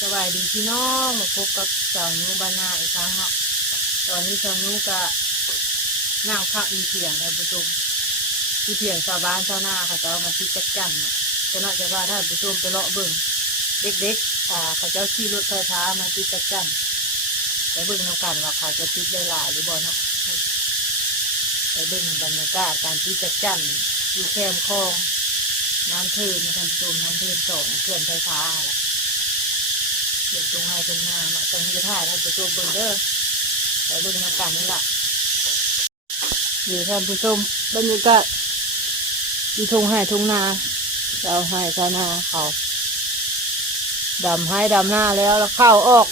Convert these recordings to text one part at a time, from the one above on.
สวัสดีพี่น้องมาพบกับเจ้านูบานาอีกครั้งเนาะตอนนี้เจ้านูก็นั่งพักอีเถียงท่านผู้ชมอีเถียงชาวบ้านชาวนาเขาเจ้ามาที่จักจันเนาะจะน่าจะว่าท่านผู้ชมไปเลาะเบิ่งเด็กๆอ่าเขาเจ้าขี่รถไฟฟ้ามาที่จักจันไปเบิ่งนำกันว่าเขาจะติดได้หลายหรือบ่เนาะไปเบิ่งบรรยากาศการที่จักจันอยู่แคมคลองน้ำทืนนท่านผู้ชมน้ำทืนสองเขื่อนไฟฟ้าแหละ เดี๋ยตรงไห้ตรงหน้ามาตรงนี้จะถ่ายท่านผู้ชมเบิ่งเด้อไปเบิ่งน้ำกันนี่แหละอยู่ท่านผู้ชมบรรยากาศอยู่ทงไห้ทงนาเราไห้ชาวนาเขาดำให้ดำหน้าแล้วแล้วเข้าออก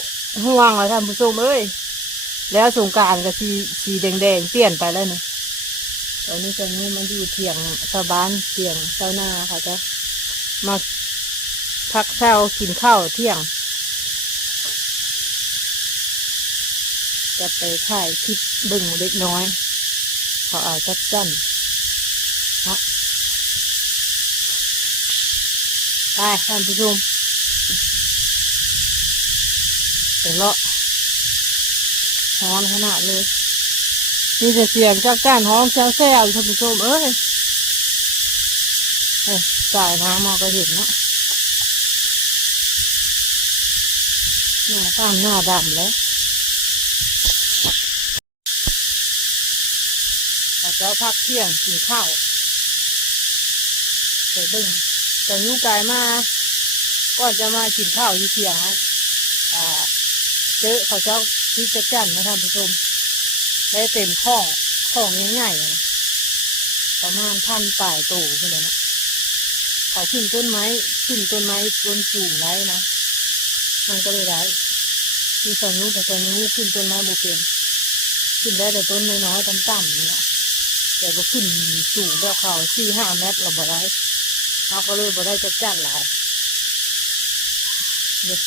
ห่วงเลยท่านผู้ชมเอ้ยแล้วสงการกับสีสีแดงๆเปลี่ยนไปแล้วเนี่ยตอนนี้ตอนนี้มันอยู่เถียงชาวบ้านเถียงชาวนาเขาจะมาพักเช้ากินข้าวเที่ยง จะไปถ่ายคลิปเบึ่งเล็กน้อยขาเอาจัดจันเนาะไปท่านผู้ชมไปเลาะฮ้อนขนาดเลยนี่จะเสียงจักจันห้องแซวแซวท่านผู้ชมเอ้ยเอ้ยสายน้ำมอก็เห็นเนาะหน้าตั้งหน้าดำแล้ว เราจะพักเที่ยงกินข้าวไปเบึ้งแต่ยุกายมาก่อนจะมากินข้าวที่เที่ยงอ่าเจอเขาเจ้าที่จะจันนะท่านผู้ชมได้เต็มข้องของใหญ่ๆนะประมาณพันปลายโตขึ้นเลยนะเขาขึ้นต้นไม้ขึ้นต้นไม้ต้นสูงไว้นะมันก็เลยได้มีตอนนู้แต่ตอนนี้ขึ้นต้นไม้บุเป็นขึ้นได้แต่ต้นน้อยๆต่ำๆนี่นะ แต่ก็ขึ้นสูงแล้วเขาสี่ห้าเมตรเราบ่ได้เขาก็เลยบ่ได้จัดจ้านหลายเนี่ย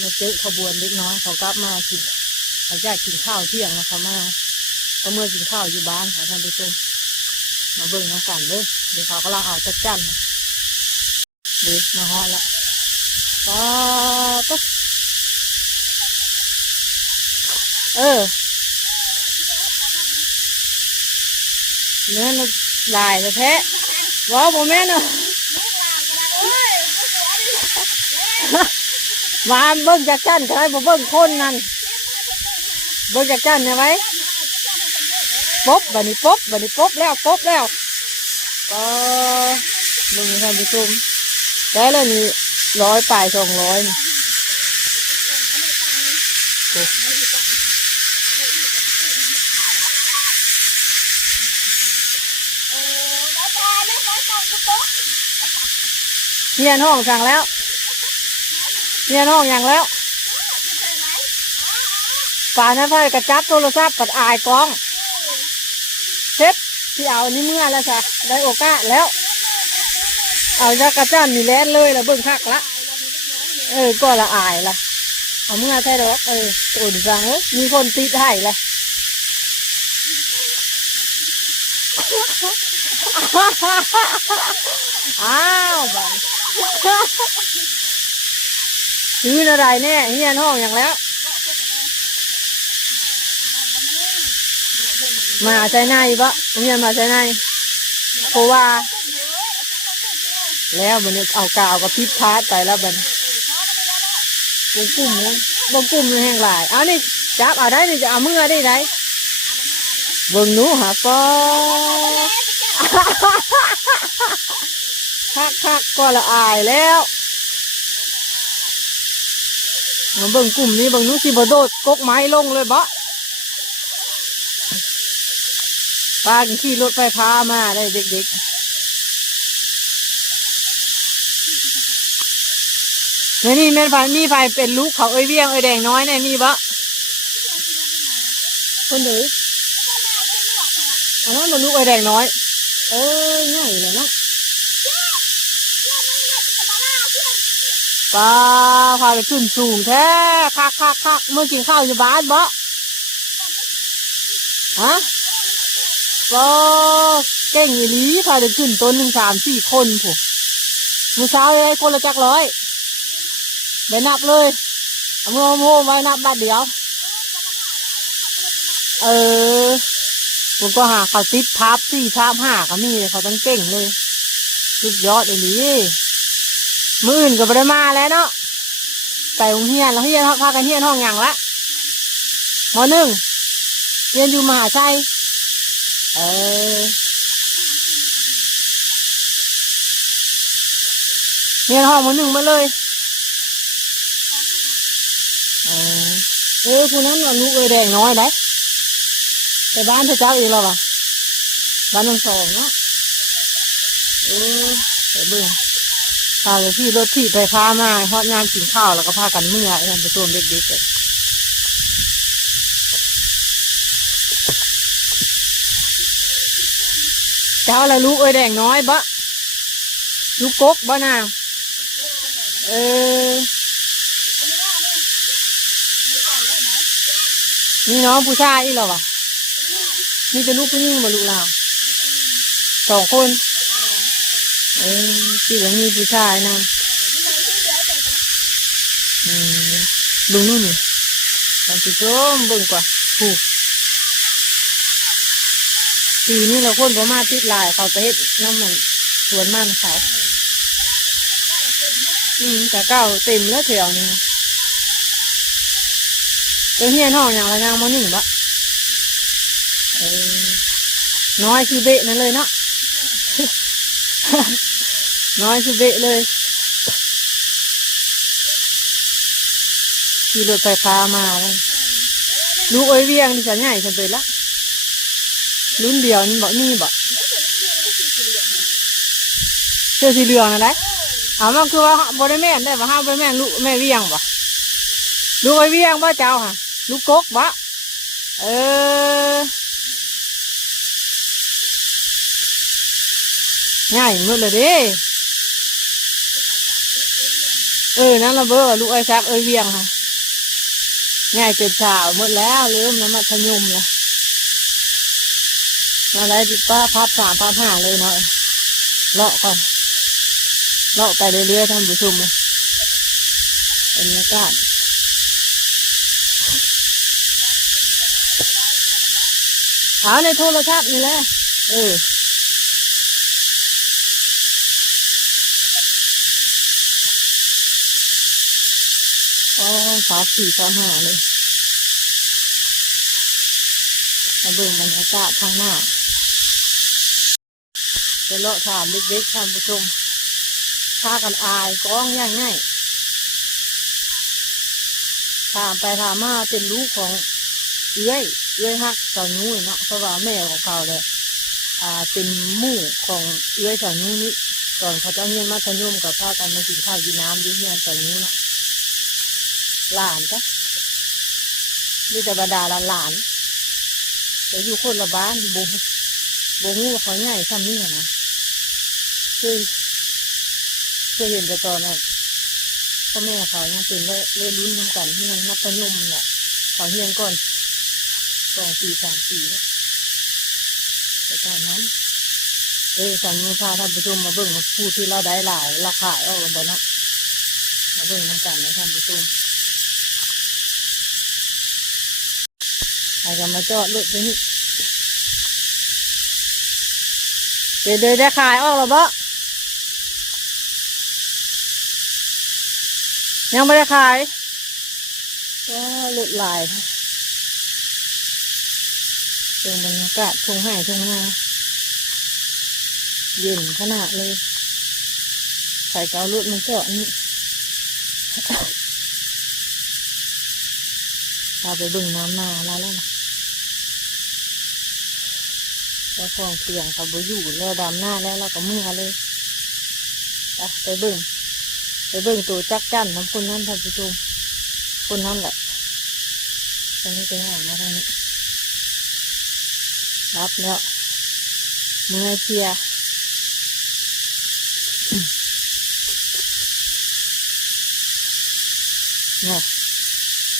มาเจอขบวนเล็กน้อยเขากลับมากินเขาอยากกินข้าวเที่ยงนะเขามาก็เมื่อกินข้าวอยู่บ้านค่ะท่านผู้ชมมาเบิ่งน้ำกันเลยเดี๋ยวเขากำลังเอาจัดจ้านเดี๋ยวมาฮอละป๊าปุ๊เออ เนื้อมันลายแท้ว้าวโมแม่นเนอะมาเบิ้งจากจันก็ได้บ่เบิ้งคนนั่นเบิ้งจากจันเนี่ยไว้ป๊บบันนี้ป๊บบันนี้ป๊บแล้วป๊บแล้วก็เบิ้งท่านผู้ชมได้แล้วนี่ร้อยปลายสองร้อยนี่ เฮียนห้องสั่งแล้วเฮียนห้องอย่างแล้วป่านั้นพ่อกระจับโทรศัพท์กัดอายกล้องเช็ดที่เอาอันนี้เมื่อแล้วจ้ะได้โอกาสแล้ว เอาจากกระจ้านนี่แล่นเลยละเบิ่งคักละเออก็ละอายละเอาเมื่อใช่ดอกเอออุ่นจังมีคนติดให้ละอ้าวบัง ซื้ออะไรแน่เฮียนห้องอย่างแล้ว มาใช้ในปะเฮียนมาใช้ในเพราะว่า แล้วมันเนี่ยเอากาวกับพิษพาดไปแล้วมันวงกุ้มวงวงกุ้มแห้งหลายเอานี่จับเอาได้นี่จะเอามือได้ไหนเบิ่งหนูหาก็ คักคักๆก็ละอายแล้วมาเบิ่งกลุ่มนี้เบิ่งหนู้สิบโดดกกไม้ลงเลยบะป้ากันขี่รถไฟฟ้ามาได้เด็กๆนี่นี่แม่นไฟมีไฟเป็นลูกเขาเอ้ยเวียงเอ้ยแดงน้อยเนี่ยมีบะคนหรืออันนั้นมันลูกเอ้ยแดงน้อย เอ้ยง่ายเลยเนาะ ปลาพาไปขึ้นสูงแท้คักคักคักเมื่อกินข้าวอยู่บ้านบ่ฮะปลาเก่งอีหลีพาไปขึ้นต้นหนึ่งสามสี่คนผู้มือเช้าเลยคนละจักร้อยไปนับเลยเอามือเมือไว้นับบัดเดียว เออผมก็หาเขาติดทับสี่ทับห้าก็มีเลยเขาต้องเก่งเลยสุดยอดเลยนี่ มืออื่นก็ไม่ได้มาแล้วเนาะไปโรงเรียนแล้วเรียนพากันเรียนห้องอย่างละมหนึ่งเรียนอยู่มหาชัยเออเรียนห้องมหนึ่งมาเลยเออเออผู้นั้นน่ะลูกเอแดงน้อยได้แต่บ้านเธอเจ้าอีกแล้ววะบ้านนนสองเนาะเออไปเบิ่ง พาเลยที่รถที่ไปพามาฮอดงานกินข้าวแล้วก็พากันเมื่อไอ้นั่นไปตัวเด็กๆเลยเจ้าอะไรลูกเอ้ยแดงน้อยบะลูกกกบะนางเออนี่น้องผู้ชายอีกแล้ววะมีแต่ลูกผู้หญิงมาลูกเราสองคน เออที่หลือมีผู้ชายนะอืมลุนู่นนี่ตอนที่ชมเบิ่งกว่าผูปีนี้เราคนประมาติดลายเขาไปเฮ็ดน้ำมันสวนมันเขาอืมแต่เก้าเต็มแล้วแถวนี้ตัวเฮียนห้องอย่างไรยังมาหนึ่งบะน้อยคือเบะนั่นเลยเนาะ น้อยคือเบะเลยขี่รถไฟฟ้ามาเลยลูกเอ้ยเวียงนี่จะใหญ่ฉันไปละรุ่นเดียวนี่บอกนี่บอกเสื้อสีเหลืองนะได้เอามันคือว่าบริแม่นได้ป่ะห้าบริแม่นลูกแม่เวียงบ่ลูกเอ้เวียงบ่เจ้าค่ะ ลูกกกบ่เออ ง่ายหมดเลยเด้เออนั่นละเบอร์ลูกไอ้ซักเอ้ยเวียงค่ะง่ายเป็นสาวหมดแล้วเริ่มน้ำมัธยมละมาได้ดิป้าพับสามพับห้าเลยหน่อยเลาะก่อนเลาะไปเรื่อยๆท่านผู้ชมเลยบรรยากาศเอาในโทรศัพท์นี่แหละเออ ก็สามสี่สามห้าเลยมาเบิ่งบรรยากาศข้างหน้าจะเลาะถามเด็กๆท่านผู้ชมพากันอายก้องย่างง่ายถามไปถามมาเป็นลูกของเอื้อยเอื้อยฮักสาวนู้นเนาะเพราะว่าแม่ของเขาเลยอ่าเป็นหมู่ของเอื้อยสาวนู้นนี่ตอนเขาจ้าเฮียนมัธยมกับพากันมากินข้าวกินน้ำอยุ่เฮียนสาวนู้นเนาะ หลานจ้ะมีแต่บรรดาหลานๆแต่อยู่คนละบ้านบุงบงว่าเขาใหญ่ซ้ำนี่นะเคยเคยเห็นแต่ตอนนั้นพ่อแม่เขายังเป็นเล่ล่รุ่นน้ำกันที่มันมัธยมแหละเขาเฮียนก่อนสองปีสามปีแต่ตอนนั้นเออสังนูพาท่านผู้ชมมาเบิ่งมาพูดที่เราได้หลายราคาเอาลงไปเนาะมาเบิ่งน้ำกันนะท่านผู้ชม ใครก็มาจอดรถไปนี่เดี๋ยวเดี๋ยวได้ขายออกแล้วบ่ยังไม่ได้ขาย ก็หลุดลายตรงบรรยากาศทุ่งไห่ทุ่งนาเย็นขนาดเลยใครก็เอารถมาจอดนี่พาไปบึงน้ำนาแล้วแล้วนะ เจ้าของเตียงเขาบอยู่แล้วดำหน้าแล้วเราก็เมื่อเลยไปเบิ่งไปเบิ่งตัวจักจั่นน้ำคนนั้นท่านผู้ชมคนนั้นแหละตอนนี้ไปห่างมาทางนี้รับแล้วเมื่อเชียเนี่ย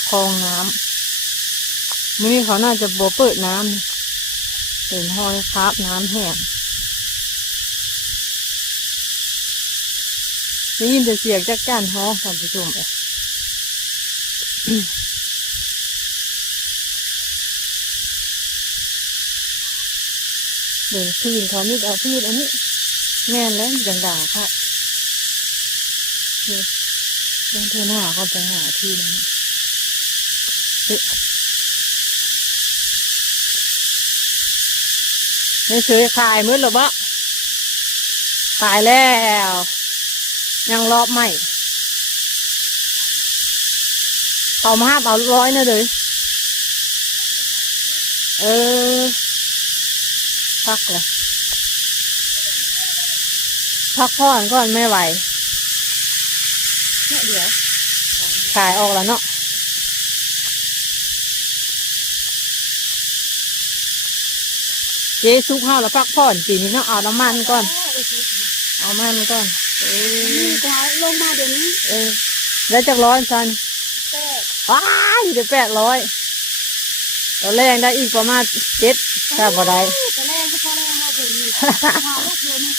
คลองน้ำมื่อนี้เขาน่าจะบ่เปิดน้ำ เห็นห้อยคราบน้ำแห้งได้ยินแต่เสียงจักจ้านห้องท่านผู้ชมเอ้ยเดินพื้นเขามีเอาพื้นอันนี้ แม่นแล้วอย่างด่าค่ะนี่เดินเธอหน้าก็ไปหาที่นั้น เฮ้ยไม่เคยขายมืดหรอปะขายแล้ว ยังรอบใหม่เขามาห้าเอาร้อยนะเลยเออพักเลยพักพ่อนก่อนไม่ไหวเนี่ยเดี๋ยวขายออกแล้วเนาะ เจซุกข้าวแล้วพักผ่อนปีนี้เนาะเอาน้ำมันก่อน เอามันก่อนเอนี่อจะลงมาเดี๋ยวนี้เออแล้วจากร้อยซันแต่ว้ายเดี๋ยวแปดร้อยตอนแรกได้อีกประมาณเจ็ดถ้าบ่ได้แต่แรกก็พอแรกเราบุญนี่หาลูกเดียวนี่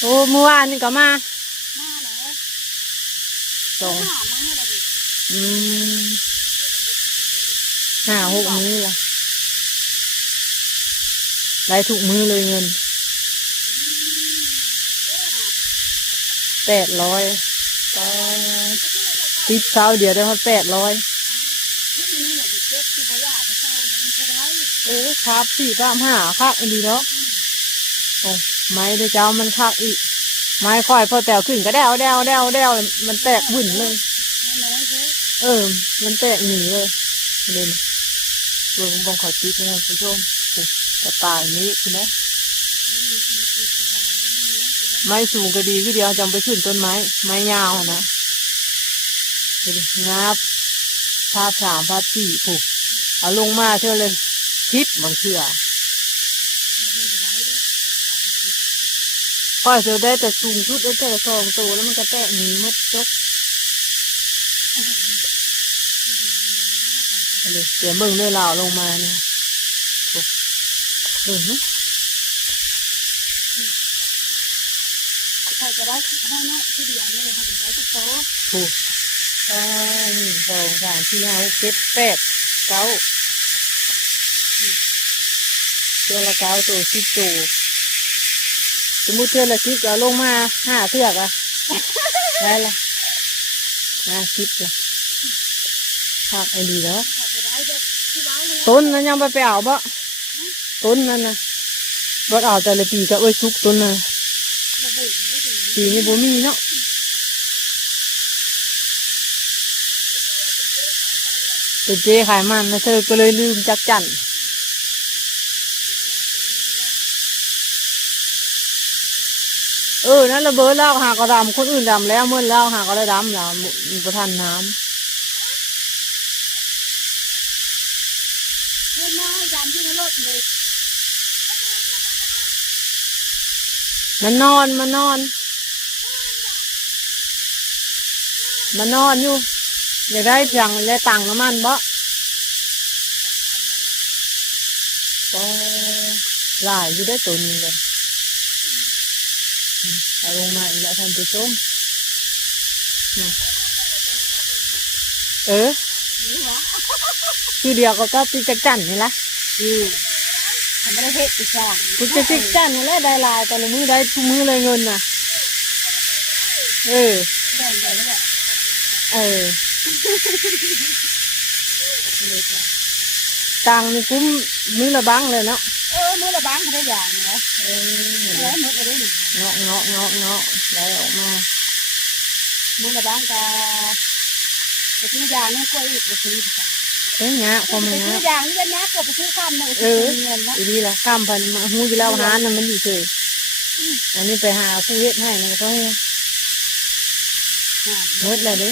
โอ้เมื่อวานนี่ก็มามาแล้วสองหามาให้เราดิอืมห้าหกมื้อละ ได้ถูกมือเลยเงินแปดร้อยติดเช้าเดียวได้พอแปดร้อยเออครับสี่ตามห้าคักอันดีเนาะโอ้ไม้เดี๋ยวเจ้ามันคักอีก ไม้ค่อยพอแตวขึ้นก็แดวแดวแดวแดวมันแตกบุ่นเลย เออ มันแตกหนีเลยเด่นเบิ่งบงขอติดนะคุณผู้ชม โอ้กระต่ายนี้คุณนะไม้สูงก็ดีคือเดียวจำไปขึ้นต้นไม้ ไม้ยาวอะนะดูดิงับพาดสามพาดสี่ผูกเอาลงมาเท่าเลยทิศบางเถื่อพ่อจะได้แต่สูงชุดได้แต่สองตัวแล้วมันก็แตกหนีหมดจกเอาเลยเดี๋ยวเบิ่งด้วยเราลงมาเนี่ยโอ้ เออหึใครจะได้ได้เนาะที่เดียวนี่เลยค่ะถึงได้ทุกโต๊ะถูกอ่าหนึ่งสองสามสี่ห้าหกเจ็ดแปดเก้าตัวละเก้าตัวสิบตัวสมมติเทือละสิบเอาลงมาห้าเทือกอะได้ละห้าสิบละพักไอ้ดีแล้วใครจะได้เด้อที่บ้านเลยต้นนั้นยังไปไปเอาบ่ ต้นนั้นนะบ่เอาแต่ละปีก็เอ้ยซุกต้นนะปีนี้บ่มีเนาะแต่เจ๊ขายมันนะเธอก็เลยลืมจักจันเออ นั่นระเบิดแล้วหาก็ดำคนอื่นดำแล้วเมื่อแล้วหาก็ได้ดำแล้วประทานน้ำเพื่อนน้อยยันที่นรถเลย มันนอนมันนอนมันนอนอยู่อยากได้จังได้ตังค์น้ำมันบ่ก็หลายอยู่ได้ตัวนี้เลยอืมเอาลงมาอีกแล้วท่านผู้ชมอืมเออนี่หรอคือเดียวก็ก็ปีจักจันนี่ละอื มทำไม่ได้เฮ็ดอีกอย่างกูจะจักจันนี่แหละได้หลายแต่ละมือได้ทุกมือเลยเงินน่ะ เออได้เดี๋ยวแล้วแหละเออตังค์นี่กุ้มมือละบังเลยเนาะ เออ มื้อละบ้างก็ได้อย่างนะเออแล้วมื้อละได้หนึ่งเงาะเงาะเงาะเงาะได้ออกมา มื้อละบ้างก็ไปซื้อยางนี่กล้วยอีกไปซื้อ เอ้ยเงาะพอไปมาซื้เงาะอยางนี่นะก็ไปซื้อข้ามนะไปเอซื้ออเงินนะอีดีละข้ามพันมาหูอยู่แล้วหาน่ะมันอยู่เฉยอันนี้ไปหาผู้เฮ็ดให้นะก็ให้เฮ็ดเลยเด้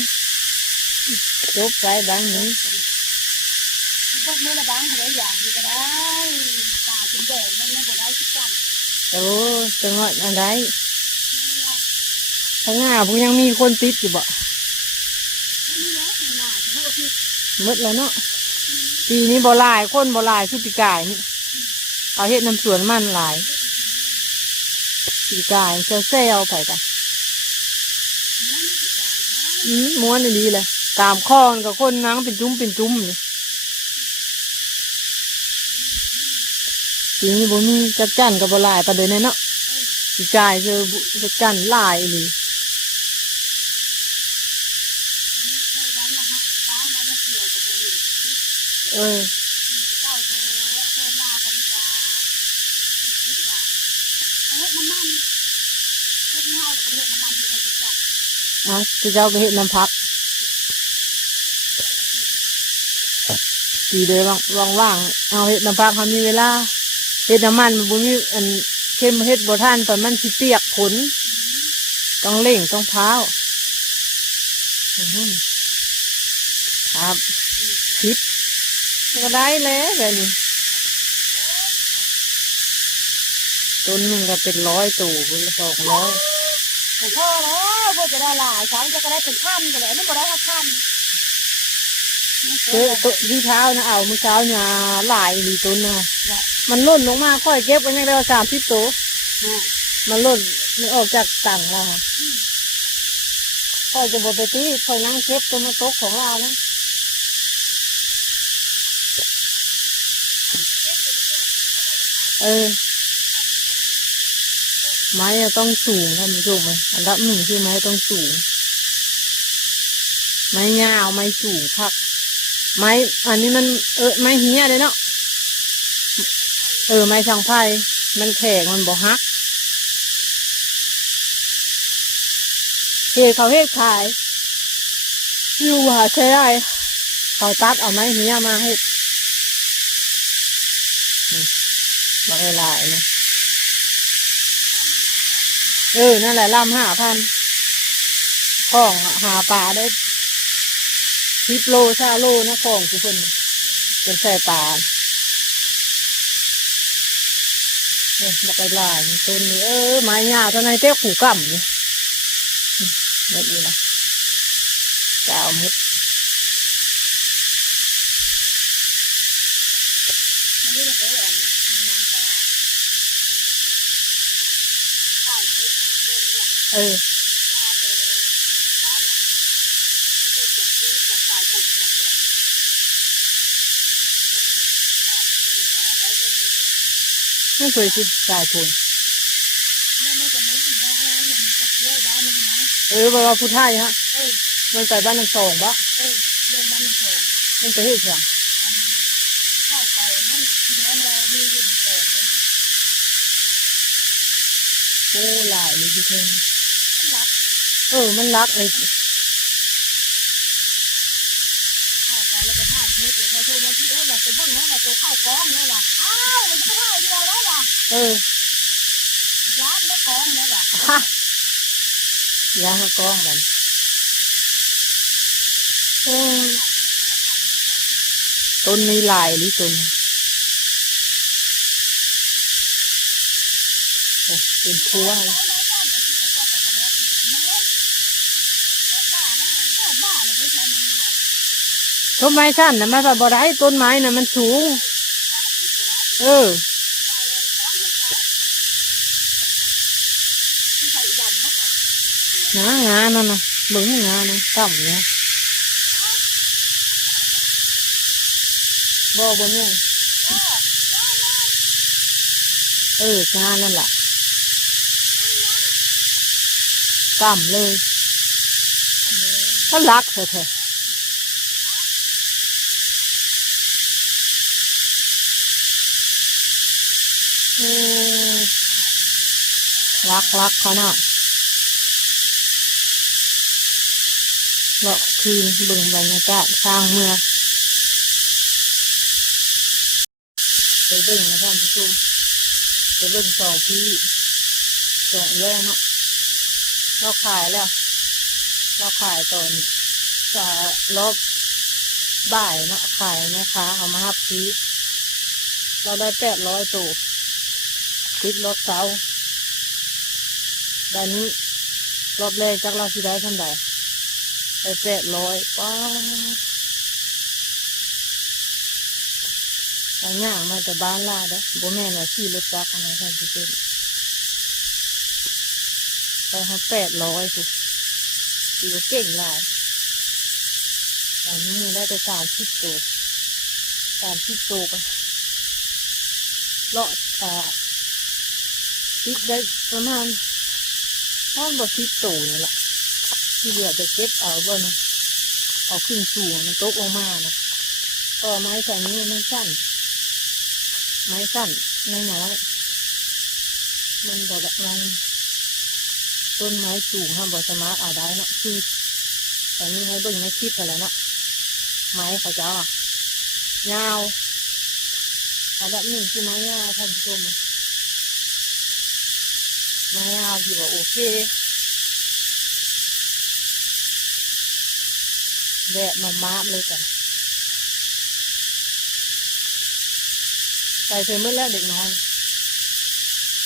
จบไปบางนี้พวกมื้อละบ้างก็ได้อย่างนี่ก็ได้ตาจนแดงมันก็ได้ทุกวันโอ้จังหวัดอะไรข้างหน้าพวกยังมีคนติดอยู่บ่ นี่แหละหน้าจะให้เอาที่ ห มดแล้วเนาะปีนี้บ่ลายคนบ่ลายคือปีกายนี่เอาเฮ็ดน้ำสวนมันหลายปีกายเซลเซลไปกันอืมม้วนดีเลยตามคอนกับคนนังเป็นจุ้มเป็นจุ้มนี่ปีนี้บ่มีจัดกันกับบ่ลายประเด็นเนาะสิจ่ายคือจัดกันหลายอีหลี เคยบ้านละฮะบ้านบ้านเกี่ยวกับโบหินกับทิศ เออมีเจ้าเธอเธอลากันนี่จ้าทิศว่าเฮ้ยน้ำมันเฮ็ดเงาหรือประเทศน้ำมันที่มันจะจับอะจะเจ้าไปเห็ดน้ำพักดีเลยว่างว่างว่างๆเอาเห็ดน้ำพักเขามีเวลาเห็ดน้ำมันมันบ่มีอันเข้มเห็ดบ่ท่านตอนมันสิเปียกผลต้องเล่งต้องเท้าอื้อหือครับคิด ก็ได้แล้วแบบนี้ต้นหนึ่งก็เป็นร้อยตู่เป็นสองร้อยแต่พ่อแล้วพวกจะได้หลายช้างจะก็ได้เป็นพันกันเลยนี่บ่ได้ว่าพันเต้ต้นที่เท้านะเอาเมื่อเช้าเนี่ยหลายดีต้นนะมันล่นลงมาค่อยเก็บไว้ยังได้สามสิบตัวมันล่นมันออกจากตังเราค่ะค่อยจะบอกไปที่ค่อยนั่งเก็บตัวมาตกของเรานะ เออ ไม้อะต้องสูงท่านผู้ชมไหมอันดับหนึ่งคือไม้ต้องสูง ไม้ยาวไม้สูงคักไม้ อันนี้มันเออไม้เฮียเลยเนาะ เออไม้ทางไผ่มันแข็งมันบ่ฮักเฮ็ดเขาเฮ็ดขายอยู่หาใช้ได้เขาตัดเอาไม้เฮียมาเฮ็ ดนี่มาหลายนะเออ นั่นแหละล่ำห้าพันของหาปลาได้สิบโลชาโลนะของทุกคนเป็นใส่ปลาเนี่ยบักไอ้ลายต้นนี้เออไม้หญ้าเท่านั้นเต้ขู่ก่ำเนี่ยเม็ดนี้นะเจ้าเม็ด มันนี่เลยอันมีน้ำตาข้าว เฮ็ดเรื่องนี้แหละเออมาเจอบ้านนั้นเขาเป็นอย่างที่อย่างกายผมแบบนี้อย่างนี้แล้วมันข้าวเฮ็ดแล้วก็ได้เงินเดือนละไม่เคยสิกายพนไม่ไม่จะไม่เห็นบ้านมันจะเที่ยวบ้านมันนะเออบอกว่าผู้ไทยฮะเออมันไปบ้านน้ำสองบะเออเรื่องบ้านมันโผล่มันจะเฮ็ดจัง อันเข้าไปนั่นพี่น้องเรามีอยู่หนึ่งโผล่เลย โอ้ หลายเลยพี่เทงมันรักเออ มันรักเลยเข้าไปแล้วก็ถ่ายเฮ็ดเดี๋ยวเขาโทรมาที่เออเราไปเบิ่งนะว่าตัวเข้ากองเนี่ยว่ะอ้าวมันจะถ่ายเดียวแล้วว่ะเออย้านแล้วกองเนี่ยว่ะฮะยางมากองมันเออต้นนี้หลายหรือต้นโอ้เป็นพัวเลย ต้นไม้สั้นนะมันบ่ได้ต้นไม้นะมันสูง เอองางานั่นนะบิ้งงานะต่ำเนี่ยบ่บนเนี่ยเอองานั่นแหละต่ำเลยถ้ารักเถอะเถอะเออ รักรักเขาน่ะเลาะคืนบิ่งบรรยากาศข้างเมืองไปเบิ่งนะท่านผู้ชมไปเบิ่งสอพี่สอแย่เนาะเราขายแล้ว เราขายตอนจะรอบบ่ายเนาะขายแม่ค้าเอามาฮับพีเราได้แปดร้อยตัว ติดรถเสาด้านนี้ รอบแรกจากเราสิได้ท่าไหร่ไปแปดร้อยป้าตาย่างมาแต่บ้านล่าเด้อบ่แม่นว่าขี่รถจักรอะไรท่านผู้ชมไปเขาแปดร้อยสุดถือว่เก่งหลายอันนี้ได้ไปสามสิบตัวสามสิบตัวกันเลาะอ่า ติดได้ประมาณห้องบ่สิบตัวนี่แหละที่เหลือจะเก็บเอาบ่นะเอาขึ้นสูงมันตกลงมานะต่อไม้แค่นี้มันสั้น ไม้สั้นน้อยๆมันบ่แบบมันต้นไม้สูงห้ามบ่สมารถเอาได้เนาะคือแต่นี่ให้เบิ่งในคลิปไปแล้วเนาะไม้เขาเจ้าอะยาวอันดับหนึ่งคือไม้ยาวท่านผู้ชม ไม้ยาวที่ว่าโอเคแดดมามาเลยกันใส่เสร็จเมื่อแล้วเด็กน้อย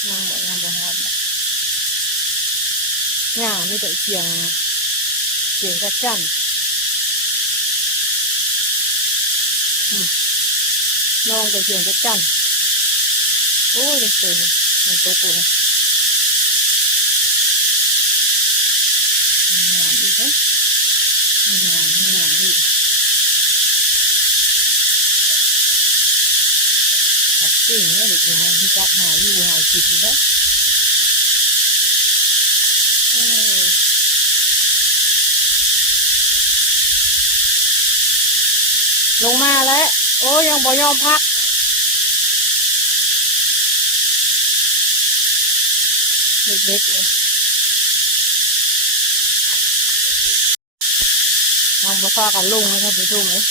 ยังบอกยังบอกฮอดเนี่ยย่างนี่แต่เสียงเสียงกระจันอืมลองแต่เสียงกระจันโอ้ยเด็กเสียมันตกเลยมีงานอีกไหมมีงานมีงานอีกตัดสิ่งเนี่ยเด็กน้อยที่จักหาอยู่หาจิตอยู่แล้วเออลงมาแล้ว โอ้ยังบ่ยอมพักเด็กๆเลยยังบ่พากันลุงเลยท่านผู้ชมเลย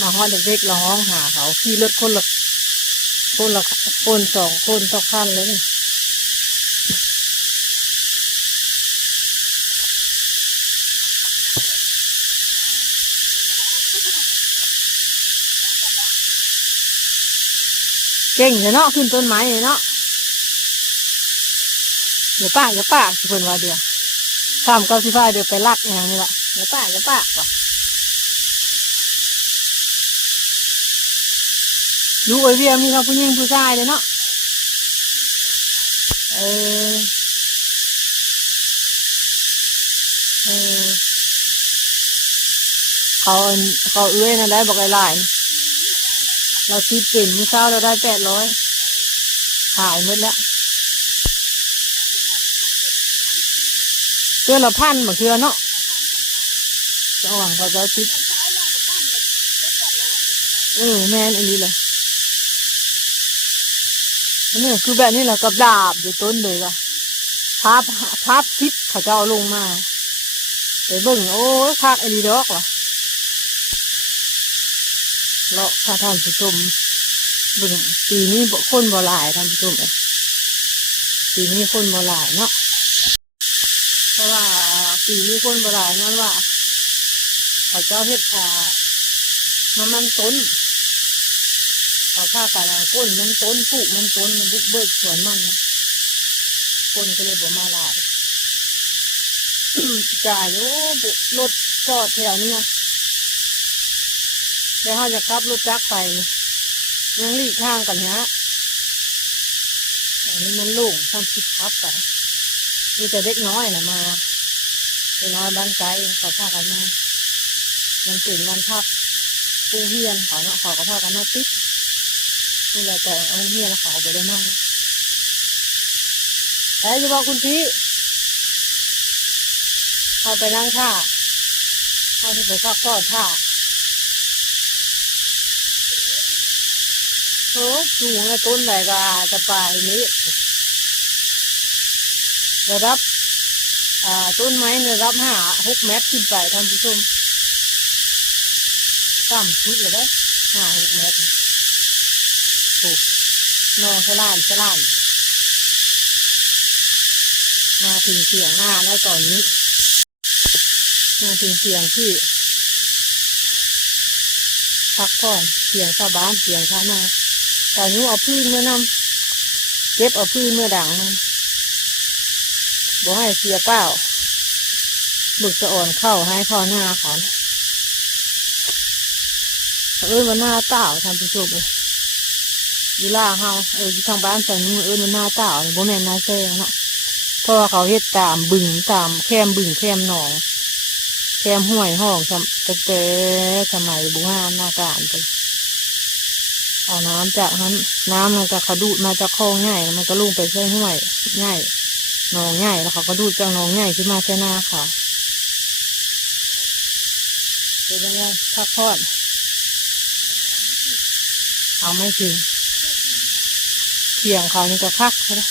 มาฮอดเด็กๆร้องหาเขาขี่รถคนละ คนละคนสองคนสองคันเลยนี่เก่งเลยเนาะขึ้นต้นไม้เลยเนาะเดี๋ยวป้าเดี๋ยวป้าสิเพิ่นว่าเดี๋ยวทำเก้าสิฟ้าเดี๋ยวไปลักอย่างนี้ละเดี๋ยวป้าเดี๋ยวป้าป่ะ ดูไอเวียมีทั้งผู้หญิงผู้ชายเลยเนาะเออเออเขาเขาเอื้อยนะได้บอกหลายๆเราคิดเป็นมื้อเช้าเราได้แปดร้อยขายหมดแล้วเทือละพันบาเทือเนาะจะหวังเขาจะคิดเออแม่นอันนี้เลย นนี้คือแบบนี้แหละกับดาบอยู่ต้นเลยล่ะทับทับซิปเขาจะเอาลงมาไปเบิ่งโอ้ยคักไอ้ดีดอกว่ะเลาะถ้าท่านผู้ชมเบิ่งปีนี้บ่คนบ่หลายท่านผู้ชมเอ้ปีนี้คนบ่หลายเนาะเพราะว่าปีนี้คนบ่หลายนั่นว่าเขาเจ้าเฮ็ดอ่ามันมันต้น เขาฆ่ากันเอาก้นมันต้นปลูกมันต้นมันบุกเบิกสวนมันนะก้นก็เลยบ่มาลายจ่ายโอ้บุรถจอดแถวนี้นะเดี๋ยวเขาจะขับรถจักรไปนี่ยังหลีกทางกันเนี้ยอันนี้มันโลุ่งต้องคิดขับไปมีแต่เด็กน้อยนะมาเด็กน้อยบ้านไกลเขาพากันมามันตื่นวันพักปูเฮียนเขาเนาะเขาก็พากันมาติด นี่แหละแต่เอาเฮียแล้วเขาไปได้มากแต่จะบอกคุณพี่เอาไปนั่งท่าเอาที่ไปพักก่อนท่าโอ้สูงเลยต้นไหนก็อาจจะปลายนี้ระดับ อ่า ต้นไม้ในระดับห้าหกเมตรขึ้นไปท่านผู้ชมต่ำสุดเลยได้ห้าหกเมตรนะ ถูกนองสลานสลานมาถึงเสียงหน้าแล้วตอนนี้ มาถึงเสียงที่พักผ่อนเสียงชาวบ้านเสียงชาวนาแต่นู้เอาพื้นเมื่อนำเก็บเอาพื้นเมื่อดังมันบอกให้เสียเป้าบึกสะอ่อนเข้าให้เข้าหน้าขอนเอ้ยว่าหน้าเต่าท่านผู้ชมเลย อยู่ล่าเฮาเอออยู่ทางบ้านใส่มือเออมันหน้าเต่าบ่แม่นหน้าแซ่เนาะเพราะว่าเขาเฮ็ดตามบึงตามแคมบึงแคมหนองแคมห้วยห้องสมตั้งแต่สมัยบุหานนาการไปเอาน้ำจากนั้นน้ำมันก็เขาดูดมาจากคลองใหญ่แล้วมันก็ลุ่งไปใส่ห้วยใหญ่หนองใหญ่แล้วเขาก็ดูดจากหนองใหญ่ขึ้นมาแค่หน้าเขาเป็นยังไงพักผ่อนเอาไม่ถึง เขียงเขานี่ก็คักใช่ไหม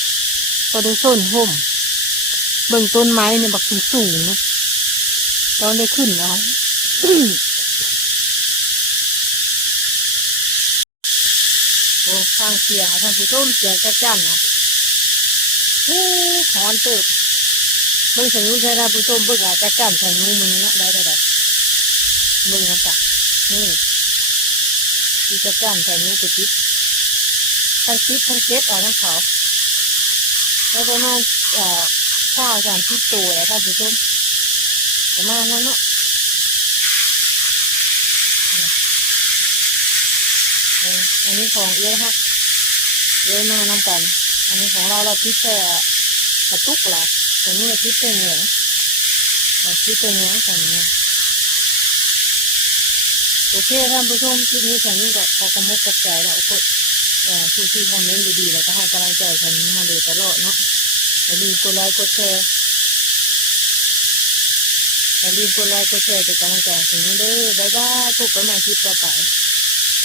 ก็ได้ส้นห่ม เบิ่งต้นไม้เนี่ยบักสูงสูงๆนะตอนได้ขึ้นเอาโอ้ข้างเสียงท่านผู้ชมเสียงจัดจันนะโอ้หอนเติบเบิ่งสัญญูใช่ท่านผู้ชมเบิ่งอาจจะจันสัญญูมึงนะได้ได้ได้เบิ่งนะจ๊ะนี่ที่จะจันสัญญูไปติด ทั้งติดทั้งเก็บเอาทั้งเขาแล้วประมาณเอ่อข้าวสามสิบตัวแล้วท่านผู้ชมประมาณนั้นเนาะอันนี้ของเยอ้ยฮะเยอ้ยมากน้ำกัน อันนี้ของเราเราพิษแต่กระตุกละแต่นี่เราพิษแต่เหนียงเราพิษแต่เหนียงแต่เนี้ยโอเคท่านผู้ชมคลิปนี้ฉันนี่ก็ขอกำมกกระจายแล้วก็ ผู้ที่คอมเมนต์ดีๆแล้วก็ให้กำลังใจฉันมาโดยตลอดเนาะอย่าลืมกดไลค์กดแชร์อย่าลืมกดไลค์กดแชร์เป็นกำลังใจให้ผมด้วยบ๊ายบายพบกันใหม่คลิปต่อไป